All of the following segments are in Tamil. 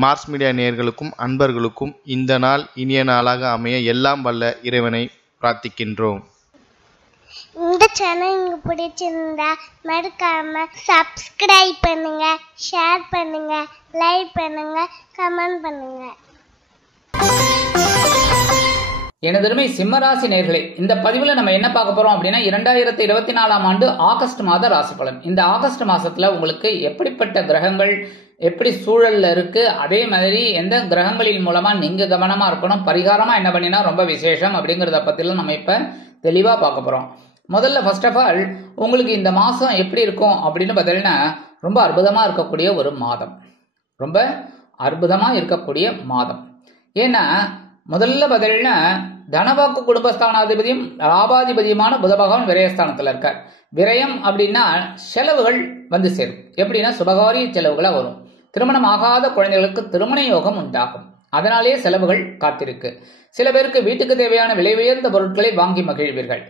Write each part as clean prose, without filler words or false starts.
மார்ஸ் மீடியா நேயர்களுக்கும் அன்பர்களுக்கும் இந்த நாள் இனிய நாளாக அமைய எல்லாம் வல்ல இறைவனை பிரார்த்திக்கின்றோம். இந்த சேனல் உங்களுக்கு பிடிச்சிருந்தா மறக்காம சப்ஸ்கிரைப் பண்ணுங்க, ஷேர் பண்ணுங்க, லைக் பண்ணுங்க, கமெண்ட் பண்ணுங்க. எனதருமை சிம்மராசி நேயர்களே, இந்த பதிவுல நம்ம என்ன பார்க்க போறோம் அப்படின்னா 2024ஆம் ஆண்டு ஆகஸ்ட் மாத ராசி பலன். இந்த ஆகஸ்ட் மாசத்துல உங்களுக்கு எப்படிப்பட்ட கிரகங்கள் எப்படி சூழல்ல இருக்கு, அதே மாதிரி எந்த கிரகங்களின் மூலமா நீங்க கவனமா இருக்கணும், பரிகாரமா என்ன பண்ணினா ரொம்ப விசேஷம் அப்படிங்கறத பத்திலாம் நம்ம இப்ப தெளிவா பார்க்க போறோம். முதல்ல ஃபர்ஸ்ட் ஆஃப் ஆல் உங்களுக்கு இந்த மாசம் எப்படி இருக்கும் அப்படின்னு பார்த்தீங்கன்னா ரொம்ப அற்புதமா இருக்கக்கூடிய ஒரு மாதம், ரொம்ப அற்புதமா இருக்கக்கூடிய மாதம். ஏன்னா முதல்ல பார்த்தீங்கன்னா தனவாக்கு குடும்பஸ்தானாதிபதியும் லாபாதிபதியுமான புத பகவான் விரயஸ்தானத்துல இருக்கார். விரயம் அப்படின்னா செலவுகள் வந்து சேரும். எப்படின்னா சுபகாரிய செலவுகளா வரும். திருமணம் ஆகாத குழந்தைகளுக்கு திருமண யோகம் உண்டாகும். அதனாலேயே செலவுகள் காத்திருக்கு. சில பேருக்கு வீட்டுக்கு தேவையான விலை உயர்ந்த பொருட்களை வாங்கி மகிழ்வீர்கள்.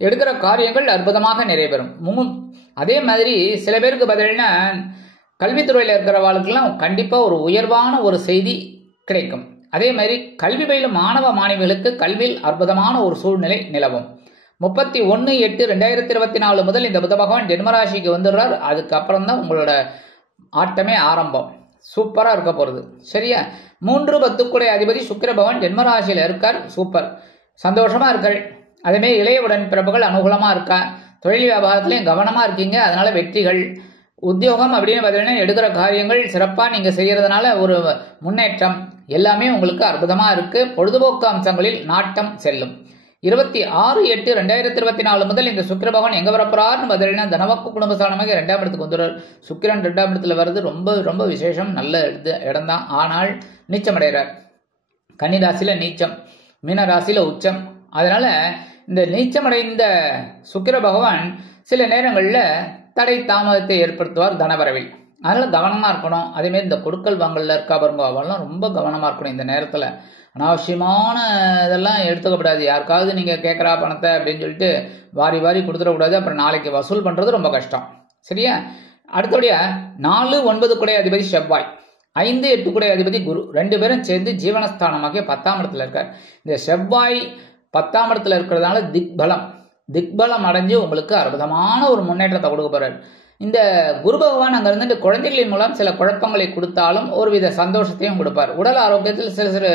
எடுக்கிற காரியங்கள் அற்புதமாக நிறைவேறும். அதே மாதிரி சில பேருக்கு பார்த்தீங்கன்னா கல்வித்துறையில் இருக்கிறவாளுக்கெல்லாம் கண்டிப்பா ஒரு உயர்வான ஒரு செய்தி கிடைக்கும். அதே மாதிரி கல்வி பயிலும் மாணவ மாணவிகளுக்கு கல்வியில் அற்புதமான ஒரு சூழ்நிலை நிலவும். 31/8/2024 முதல் இந்த புத பகவான் ஜென்மராசிக்கு வந்துடுறார். அதுக்கப்புறம் தான் உங்களோட ஆட்டமே ஆரம்பம். சூப்பரா இருக்க போறது. சரியா? 3/10 அதிபதி சுக்கிர பகவான் ஜென்மராசியில இருக்கார். சூப்பர், சந்தோஷமா இருக்காள். அதே மாதிரி இளைய உடன்பிறப்புகள் அனுகூலமா இருக்கா. தொழில் வியாபாரத்திலையும் கவனமா இருக்கீங்க. அதனால வெற்றிகள். உத்தியோகம் அப்படின்னு பார்த்தீங்கன்னா எடுக்கிற காரியங்கள் சிறப்பா நீங்க செய்யறதுனால ஒரு முன்னேற்றம் எல்லாமே உங்களுக்கு அற்புதமா இருக்கு. பொழுதுபோக்கு அம்சங்களில் நாட்டம் செல்லும். 26/8/2024 முதல் இந்த சுக்கிர பகவான் எங்க வரப்போறாருன்னு பார்த்தீங்கன்னா தனவாக்கு குடும்பஸ்தானமாக 2ஆம் இடத்துக்கு வந்துடுறார். சுக்கிரன் 2ஆம் இடத்துல வருது. ரொம்ப ரொம்ப விசேஷம், நல்ல இடம் தான். ஆனால் நீச்சமடைகிறார். கன்னி ராசியில நீச்சம், மீன ராசியில உச்சம். அதனால இந்த நீச்சமடைந்த சுக்கிர பகவான் சில நேரங்கள்ல தடை தாமதத்தை ஏற்படுத்துவார் தனவரவில். அதனால கவனமா இருக்கணும். அதே மாதிரி இந்த கொடுக்கல் வாங்கல்ல இருக்கா பாருங்க, அவெல்லாம் ரொம்ப கவனமா இருக்கணும். இந்த நேரத்துல அனாவசியமான இதெல்லாம் எடுத்துக்கப்படாது. யாருக்காவது நீங்க கேட்கறா பணத்தை அப்படின்னு சொல்லிட்டு வாரி வாரி கொடுத்துடக்கூடாது. அப்புறம் நாளைக்கு வசூல் பண்றது ரொம்ப கஷ்டம். சரியா? அடுத்தபடியா 4/9 அதிபதி செவ்வாய், 5/8 அதிபதி குரு, 2 பேரும் சேர்ந்து ஜீவனஸ்தானமாக 10ஆம் இடத்துல இருக்கார். இந்த செவ்வாய் 10ஆம் இடத்துல இருக்கிறதுனால திக்பலம் அடைஞ்சு உங்களுக்கு அற்புதமான ஒரு முன்னேற்றத்தை கொடுக்க போறாரு. இந்த குரு பகவான் அங்க இருந்துட்டு குழந்தைகளின் மூலம் சில குழப்பங்களை கொடுத்தாலும் ஒருவித சந்தோஷத்தையும் கொடுப்பார். உடல் ஆரோக்கியத்தில் சில சிறு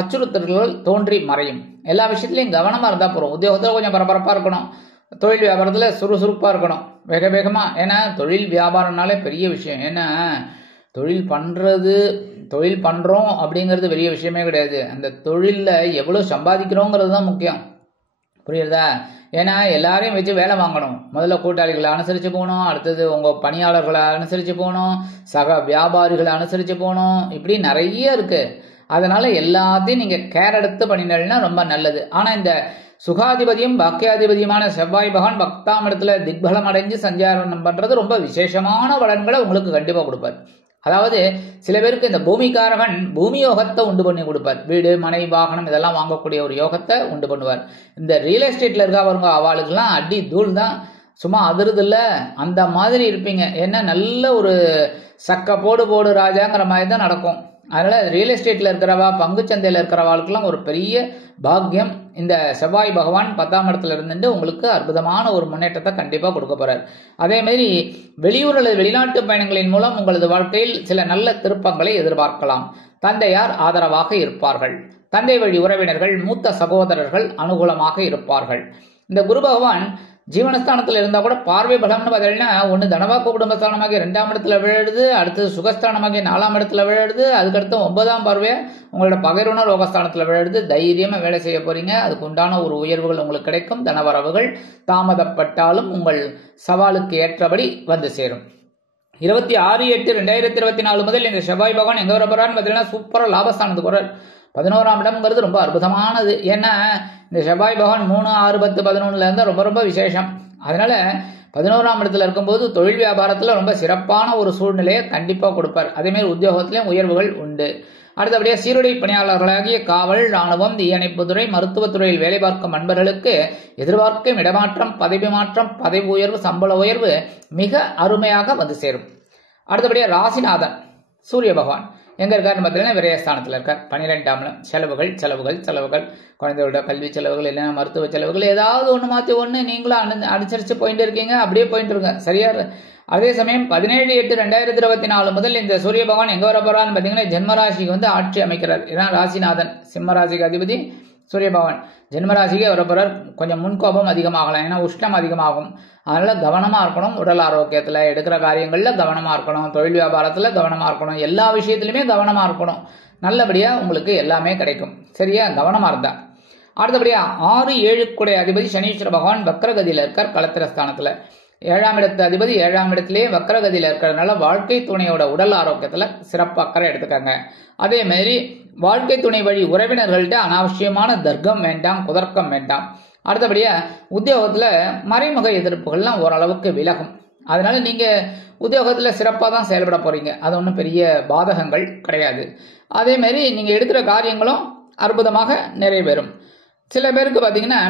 அச்சுறுத்தல்கள் தோன்றி மறையும். எல்லா விஷயத்திலையும் கவனமா இருந்தா போறோம். உத்தியோகத்துல கொஞ்சம் பரபரப்பா இருக்கணும். தொழில் வியாபாரத்துல சுறுசுறுப்பா இருக்கணும், வேக வேகமா. ஏன்னா தொழில் வியாபாரம்னாலே பெரிய விஷயம். ஏன்னா தொழில் பண்றோம் அப்படிங்கிறது பெரிய விஷயமே கிடையாது. அந்த தொழில்ல எவ்வளவு சம்பாதிக்கிறோங்கிறது தான் முக்கியம். புரியுறதா? ஏன்னா எல்லாரையும் வச்சு வேலை வாங்கணும். முதல்ல கூட்டாளிகளை அனுசரிச்சு போகணும், அடுத்தது உங்க பணியாளர்களை அனுசரிச்சு போகணும், சக வியாபாரிகளை அனுசரிச்சு போகணும். இப்படி நிறைய இருக்கு. அதனால எல்லாத்தையும் நீங்க கேர் எடுத்து பண்ணினா ரொம்ப நல்லது. ஆனா இந்த சுகாதிபதியும் பாக்கியாதிபதியுமான செவ்வாய் பகவான் 10ஆம் இடத்துல திக்பலம் அடைஞ்சு சஞ்சாரம் பண்றது ரொம்ப விசேஷமான பலன்களை உங்களுக்கு கண்டிப்பா கொடுப்பார். அதாவது சில பேருக்கு இந்த பூமிக்காரகன் பூமி யோகத்தை உண்டு பண்ணி கொடுப்பார். வீடு, மனை, வாகனம் இதெல்லாம் வாங்கக்கூடிய ஒரு யோகத்தை உண்டு பண்ணுவார். இந்த ரியல் எஸ்டேட்ல இருக்கவங்க அவளுக்கெல்லாம் அடி தூள் தான், சும்மா அதிருது இல்ல, அந்த மாதிரி இருப்பீங்க. ஏன்னா நல்ல ஒரு சக்க போடு ராஜாங்கிற மாதிரி தான் நடக்கும். அதனால ரியல் எஸ்டேட்ல இருக்கிறவா, பங்கு சந்தையில இருக்கிறவாளுக்கெல்லாம் ஒரு பெரிய பாக்கியம். இந்த செவ்வாய் பகவான் 10ஆம் இடத்துல இருந்துட்டு உங்களுக்கு அற்புதமான ஒரு முன்னேற்றத்தை கண்டிப்பா கொடுக்க போறார். அதே மாதிரி வெளியூர் அல்லது வெளிநாட்டு பயணங்களின் மூலம் உங்களது வாழ்க்கையில் சில நல்ல திருப்பங்களை எதிர்பார்க்கலாம். தந்தையார் ஆதரவாக இருப்பார்கள். தந்தை வழி உறவினர்கள், மூத்த சகோதரர்கள் அனுகூலமாக இருப்பார்கள். இந்த குரு பகவான் ஜீவனஸ்தானத்தில் இருந்தா கூட பார்வை பலம்னு பார்த்தீங்கன்னா ஒன்று தனவாக்கு குடும்பஸ்தானமாக 2ஆம் இடத்துல விழுது, அடுத்தது சுகஸ்தானமாக 4ஆம் இடத்துல விழுது, அதுக்கடுத்து 9ஆம் பார்வையா உங்களோட பகைருண ரோகஸ்தானத்துல விழுது. தைரியமா வேலை செய்ய போறீங்க. அதுக்கு உண்டான ஒரு உயர்வுகள் உங்களுக்கு கிடைக்கும். தனவரவுகள் தாமதப்பட்டாலும் உங்கள் சவாலுக்கு ஏற்றபடி வந்து சேரும். 26/8/2024 முதல் இந்த செவ்வாய் பகவான் எங்க வர போறான்னு பார்த்தீங்கன்னா சூப்பரா லாபஸ்தானத்துக்கு போறார். 11ஆம் இடம்ங்கிறது ரொம்ப அற்புதமானது. ஏன்னா இந்த செவ்வாய் பகவான் 3, 6, 10, 11 இருந்தா ரொம்ப ரொம்ப விசேஷம். அதனால 11ஆம் இடத்துல இருக்கும்போது தொழில் வியாபாரத்துல ரொம்ப சிறப்பான ஒரு சூழ்நிலையை கண்டிப்பா கொடுப்பார். அதே மாதிரி உத்தியோகத்திலும் உயர்வுகள் உண்டு. அடுத்தபடியா சீருடை பணியாளர்களாகிய காவல், ராணுவம், தீயணைப்புத்துறை, மருத்துவத்துறையில் வேலை பார்க்கும் நண்பர்களுக்கு எதிர்பார்க்கும் இடமாற்றம், பதவி மாற்றம், பதவி உயர்வு, சம்பள உயர்வு மிக அருமையாக வந்து சேரும். அடுத்தபடியா ராசிநாதன் சூரிய பகவான் எங்கே இருக்காருன்னு பார்த்தீங்கன்னா விரயஸ்தானத்தில் இருக்கார். 12ஆம் இடம். செலவுகள் குழந்தையோட கல்வி செலவுகள், இல்லைன்னா மருத்துவ செலவுகள், ஏதாவது ஒன்று மாற்றி ஒன்று நீங்களும் அனுசரித்து போயிட்டு இருக்கீங்க. அப்படியே போயிட்டு இருங்க. சரியா? அதே சமயம் 17/8/2024 முதல் இந்த சூரிய பகவான் எங்கே வர போறான்னு பார்த்தீங்கன்னா ஜென்மராசிக்கு வந்து ஆட்சி அமைக்கிறார். இதான் ராசிநாதன், சிம்ம ராசிக்கு அதிபதி சூரிய பகவான் ஜென்மராசிக்கு வர போறார். கொஞ்சம் முன்கோபம் அதிகமாகலாம், ஏன்னா உஷ்ணம் அதிகமாகும். அதனால கவனமா இருக்கணும். உடல் ஆரோக்கியத்துல, எடுக்கிற காரியங்கள்ல கவனமா இருக்கணும், தொழில் வியாபாரத்துல கவனமா இருக்கணும், எல்லா விஷயத்திலுமே கவனமா இருக்கணும். நல்லபடியா உங்களுக்கு எல்லாமே கிடைக்கும். சரியா? கவனமா இருந்தா. அடுத்தபடியா 6, 7 கூடிய அதிபதி சனீஸ்வர பகவான் வக்ரகதியில இருக்கார். களத்திரஸ்தானத்துல 7ஆம் இடத்து அதிபதி 7ஆம் இடத்திலேயே வக்ரகதியில இருக்கிறதுனால வாழ்க்கை துணையோட உடல் ஆரோக்கியத்துல சிறப்பு அக்கறை எடுத்துக்காங்க. அதே மாதிரி வாழ்க்கை துணை வழி உறவினர்கள்ட்ட அனாவசியமான தர்க்கம் வேண்டாம், குதர்க்கம் வேண்டாம். அடுத்தபடியா உத்தியோகத்துல மறைமுக எதிர்ப்புகள்லாம் ஓரளவுக்கு விலகும். அதனால நீங்க உத்தியோகத்துல சிறப்பாக தான் செயல்பட போறீங்க. அது ஒன்றும் பெரிய பாதகங்கள் கிடையாது. அதே மாதிரி நீங்க எடுக்கிற காரியங்களும் அற்புதமாக நிறைவேறும். சில பேருக்கு பார்த்தீங்கன்னா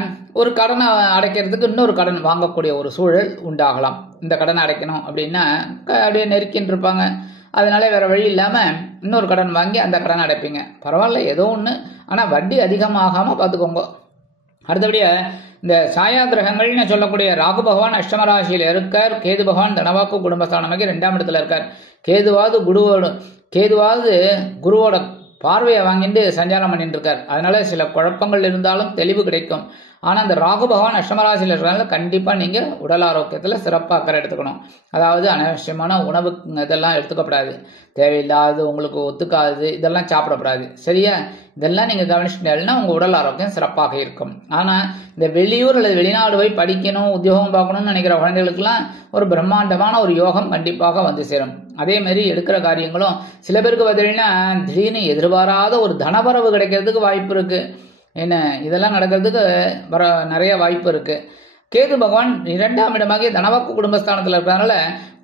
ஒரு கடனை அடைக்கிறதுக்கு இன்னொரு கடன் வாங்கக்கூடிய ஒரு சூழல் உண்டாகலாம். இந்த கடனை அடைக்கணும் அப்படின்னா அப்படியே நெருக்கின்னு இருப்பாங்க. அதனால வேற வழி இல்லாமல் இன்னொரு கடன் வாங்கி அந்த கடனை அடைப்பீங்க. பரவாயில்ல, ஏதோ ஒன்று, ஆனால் வட்டி அதிகமாகாமல் பார்த்துக்கோங்க. அடுத்தபடியா இந்த சாயா கிரகங்கள்னு சொல்லக்கூடிய ராகு பகவான் அஷ்டமராசியில் இருக்கார். கேது பகவான் தனவாக்கு குடும்பஸ்தானமாகி 2ஆம் இடத்துல இருக்கார். கேதுவாவது குருவோட பார்வையை வாங்கிட்டு சஞ்சாரம் பண்ணிட்டு இருக்கார். அதனால சில குழப்பங்கள் இருந்தாலும் தெளிவு கிடைக்கும். ஆனா அந்த ராகு பகவான் அஷ்டமராசியில் இருக்கிறதுனால கண்டிப்பா நீங்க உடல் ஆரோக்கியத்துல சிறப்பாக அக்கறை எடுத்துக்கணும். அதாவது அனாவசியமான உணவு இதெல்லாம் எடுத்துக்கப்படாது, தேவையில்லாது உங்களுக்கு ஒத்துக்காது இதெல்லாம் சாப்பிடப்படாது. சரியா? இதெல்லாம் நீங்க கவனிச்சுட்டீங்கன்னா உங்க உடல் ஆரோக்கியம் சிறப்பாக இருக்கும். ஆனா இந்த வெளியூர் அல்லது வெளிநாடு போய் படிக்கணும், உத்தியோகம் பார்க்கணும்னு நினைக்கிற குழந்தைகளுக்கெல்லாம் ஒரு பிரம்மாண்டமான ஒரு யோகம் கண்டிப்பாக வந்து சேரும். அதே மாதிரி எடுக்கிற காரியங்களும் சில பேருக்கு பார்த்தீங்கன்னா திடீர்னு எதிர்பாராத ஒரு தனவரவு கிடைக்கிறதுக்கு வாய்ப்பு இருக்கு. என்ன, இதெல்லாம் நடக்கிறதுக்கு நிறைய வாய்ப்பு இருக்கு. கேது பகவான் 2ஆம் இடமாகிய தனவாக்கு குடும்பஸ்தானத்தில் இருக்கிறதுனால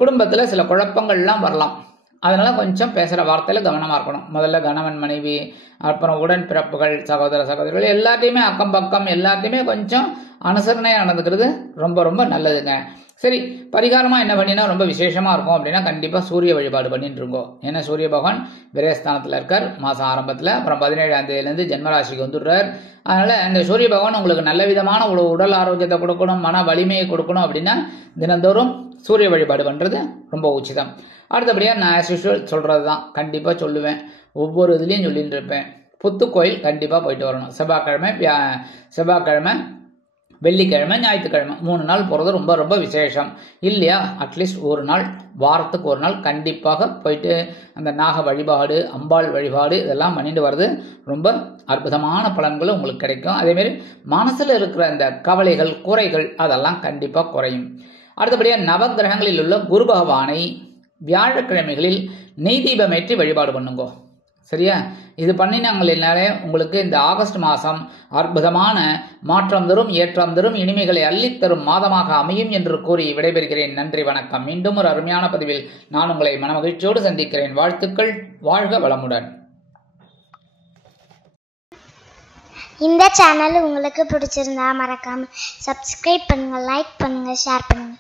குடும்பத்துல சில குழப்பங்கள்லாம் வரலாம். அதனால கொஞ்சம் பேசுற வார்த்தையில கவனமா இருக்கணும். முதல்ல கணவன் மனைவி, அப்புறம் உடன்பிறப்புகள், சகோதர சகோதரிகள் எல்லாத்தையுமே அக்கம் பக்கம் எல்லாத்தையுமே கொஞ்சம் அனுசரணையா நடந்துக்கிறது ரொம்ப ரொம்ப நல்லதுங்க. சரி, பரிகாரமா என்ன பண்ணினா ரொம்ப விசேஷமா இருக்கும் அப்படின்னா கண்டிப்பா சூரிய வழிபாடு பண்ணிட்டு இருக்கோம். ஏன்னா சூரிய பகவான் விரயஸ்தானத்துல இருக்கார் மாசம் ஆரம்பத்துல. அப்புறம் 17ஆம் தேதியிலிருந்து ஜென்மராசிக்கு வந்துடுறார். அதனால இந்த சூரிய பகவான் உங்களுக்கு நல்ல விதமான உடல் ஆரோக்கியத்தை கொடுக்கணும், மன வலிமையை கொடுக்கணும் அப்படின்னா தினந்தோறும் சூரிய வழிபாடு பண்றது ரொம்ப உச்சிதம். அடுத்தபடியா நான் ஆஸ் யூஷுவல் சொல்றதுதான் கண்டிப்பா சொல்லுவேன், ஒவ்வொரு இதுலயும் சொல்லிட்டு இருப்பேன். புத்து கோயில் கண்டிப்பா போயிட்டு வரணும். செவ்வாய்க்கிழமை, வெள்ளிக்கிழமை, ஞாயிற்றுக்கிழமை 3 நாள் போறது ரொம்ப ரொம்ப விசேஷம் இல்லையா? அட்லீஸ்ட் ஒரு நாள், வாரத்துக்கு ஒரு நாள் கண்டிப்பாக போயிட்டு அந்த நாக வழிபாடு, அம்பாள் வழிபாடு இதெல்லாம் பண்ணிட்டு வர்றது ரொம்ப அற்புதமான பலன்கள் உங்களுக்கு கிடைக்கும். அதே மாதிரி மனசுல இருக்கிற அந்த கவலைகள், குறைகள் அதெல்லாம் கண்டிப்பா குறையும். அடுத்தபடியா நவகிரகங்களில் உள்ள குரு பகவானை வியாழக்கிழமைகளில் நெய் தீபம் ஏற்றி வழிபாடு பண்ணுங்க. சரியா? இது பண்ணினாங்களே உங்களுக்கு இந்த ஆகஸ்ட் மாசம் அற்புதமான மாற்றம் தரும், ஏற்றம் தரும், இனிமைகளை அள்ளித்தரும் மாதமாக அமையும் என்று கூறி விடைபெறுகிறேன். நன்றி, வணக்கம். மீண்டும் ஒரு அருமையான பதிவில் நான் உங்களை மனமகிழ்ச்சியோடு சந்திக்கிறேன். வாழ்த்துக்கள். வாழ்க வளமுடன். இந்த சேனல் உங்களுக்கு பிடிச்சிருந்தா மறக்காம சப்ஸ்கிரைப் பண்ணுங்க, லைக் பண்ணுங்க, ஷேர் பண்ணுங்க.